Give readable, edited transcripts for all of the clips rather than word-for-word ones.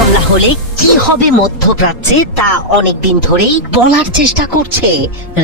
হামলা হলে কি হবে মধ্যপ্রাচ্যে তা অনেকদিন ধরেই বলার চেষ্টা করছে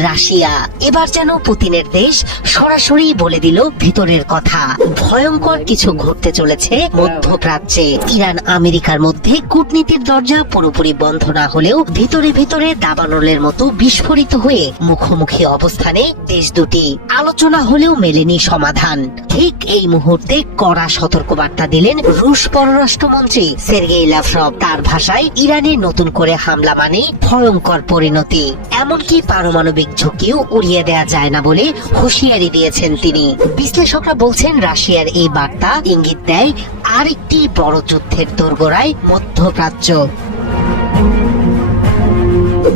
রাশিয়া। এবার যেন পুতিনের দেশ সরাসরি বলে দিল ভিতরের কথা। ভয়ঙ্কর কিছু ঘটতে চলেছে মধ্যপ্রাচ্যে। ইরান আমেরিকার মধ্যে কূটনীতির দরজা পুরোপুরি বন্ধ না হলেও ভিতরে ভিতরে দাবানলের মতো বিস্ফোরিত হয়ে মুখোমুখি অবস্থানে দেশ দুটি। আলোচনা হলেও মেলেনি সমাধান। ঠিক এই মুহূর্তে কড়া সতর্কবার্তা দিলেন রুশ পররাষ্ট্রমন্ত্রী সের্গেই লাভরভ। তার ভাষায় ইরানে নতুন করে হামলা মানে ভয়ঙ্কর পরিণতি, এমনকি পারমাণবিক ঝুঁকিও উড়িয়ে দেয়া যায় না বলে হুঁশিয়ারি দিয়েছেন তিনি। বিশ্লেষকরা বলছেন রাশিয়ার এই বার্তা ইঙ্গিত দেয় আরেকটি বড় যুদ্ধের দোরগোড়ায় মধ্যপ্রাচ্য।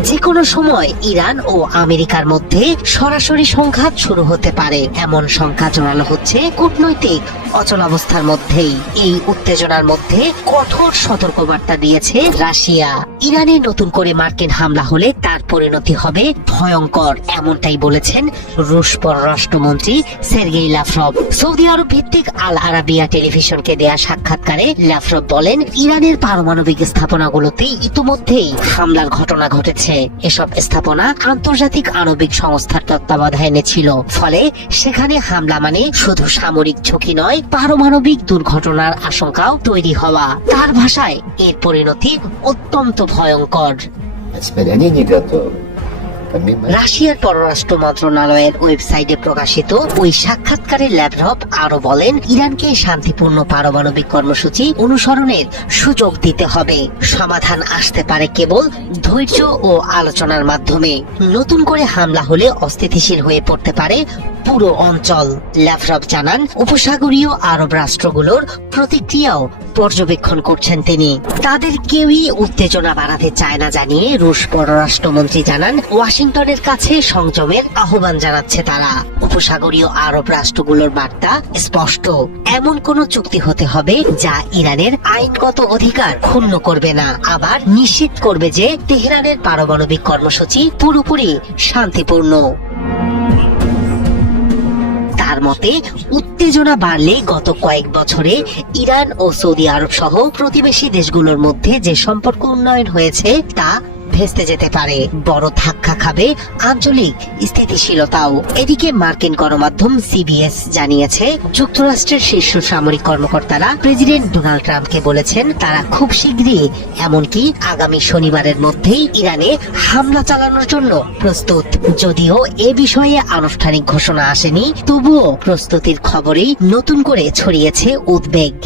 যে কোনো সময় ইরান ও আমেরিকার মধ্যে সরাসরি সংঘাত শুরু হতে পারে, এমন শঙ্কা জড়ানো হচ্ছে কূটনৈতিক অচলাবস্থার মধ্যেই। এই উত্তেজনার মধ্যে কঠোর সতর্কবার্তা দিয়েছে রাশিয়া। ইরানে নতুন করে মার্কিন হামলা হলে তার পরিণতি হবে ভয়ঙ্কর, এমনটাই বলেছেন রুশ পররাষ্ট্রমন্ত্রী সের্গেই লাভরভ। সৌদি আরব ভিত্তিক আল আরাবিয়া টেলিভিশনকে দেয়া সাক্ষাৎকারে লাভরভ বলেন, ইরানের পারমাণবিক স্থাপনাগুলোতে ইতিমধ্যেই হামলার ঘটনা ঘটেছে। এসব স্থাপনা আন্তর্জাতিক আণবিক সংস্থার তত্ত্বাবধানে ছিল, ফলে সেখানে হামলা মানে শুধু সামরিক ঝুঁকি নয়, পারমাণবিক দুর্ঘটনার আশঙ্কাও তৈরি হওয়া। তার ভাষায় এর পরিণতি অত্যন্ত ভয়ঙ্কর। রাশিয়ার পররাষ্ট্র মন্ত্রণালয়ের ওয়েবসাইটে প্রকাশিত ওই সাক্ষাৎকারে লাভরভ আরো বলেন, ইরানকে শান্তিপূর্ণ পারমাণবিক কর্মসূচি অনুসরণের সুযোগ দিতে হবে। সমাধান আসতে পারে কেবল ধৈর্য ও আলোচনার মাধ্যমে। নতুন করে হামলা হলে অস্থিতিশীল হয়ে পড়তে পারে পুরো অঞ্চল। লাভরভ জানান, উপসাগরীয় আরব রাষ্ট্রগুলোর প্রতিক্রিয়াও পর্যবেক্ষণ করছেন তিনি। তাদের কেউই উত্তেজনা বাড়াতে চায় না জানিয়ে রুশ পররাষ্ট্রমন্ত্রী জানান, ওয়াশিংটনের কাছে সংযমের আহ্বান জানাচ্ছে তারা। উপসাগরীয় আরব রাষ্ট্রগুলোর বার্তা স্পষ্ট, এমন কোন চুক্তি হতে হবে যা ইরানের আইনগত অধিকার ক্ষুণ্ণ করবে না, আবার নিশ্চিত করবে যে তেহরানের পারমাণবিক কর্মসূচি পুরোপুরি শান্তিপূর্ণ। তার মতে, উত্তেজনা বাড়লে গত কয়েক বছরে ইরান ও সৌদি আরব সহ প্রতিবেশী দেশগুলোর মধ্যে যে সম্পর্ক উন্নয়ন হয়েছে তা ভেস্তে যেতে পারে। বড় ধাক্কা খাবে আঞ্চলিক স্থিতিশীলতাও। এদিকে মার্কিন গণমাধ্যম সিবিএস জানিয়েছে, যুক্তরাষ্ট্রের শীর্ষ সামরিক কর্মকর্তারা প্রেসিডেন্ট ডোনাল্ড ট্রাম্পকে বলেছেন তারা খুব শীঘ্রই, এমনকি আগামী শনিবারের মধ্যেই ইরানে হামলা চালানোর জন্য প্রস্তুত। যদিও এ বিষয়ে আনুষ্ঠানিক ঘোষণা আসেনি, তবুও প্রস্তুতির খবরেই নতুন করে ছড়িয়েছে উদ্বেগ।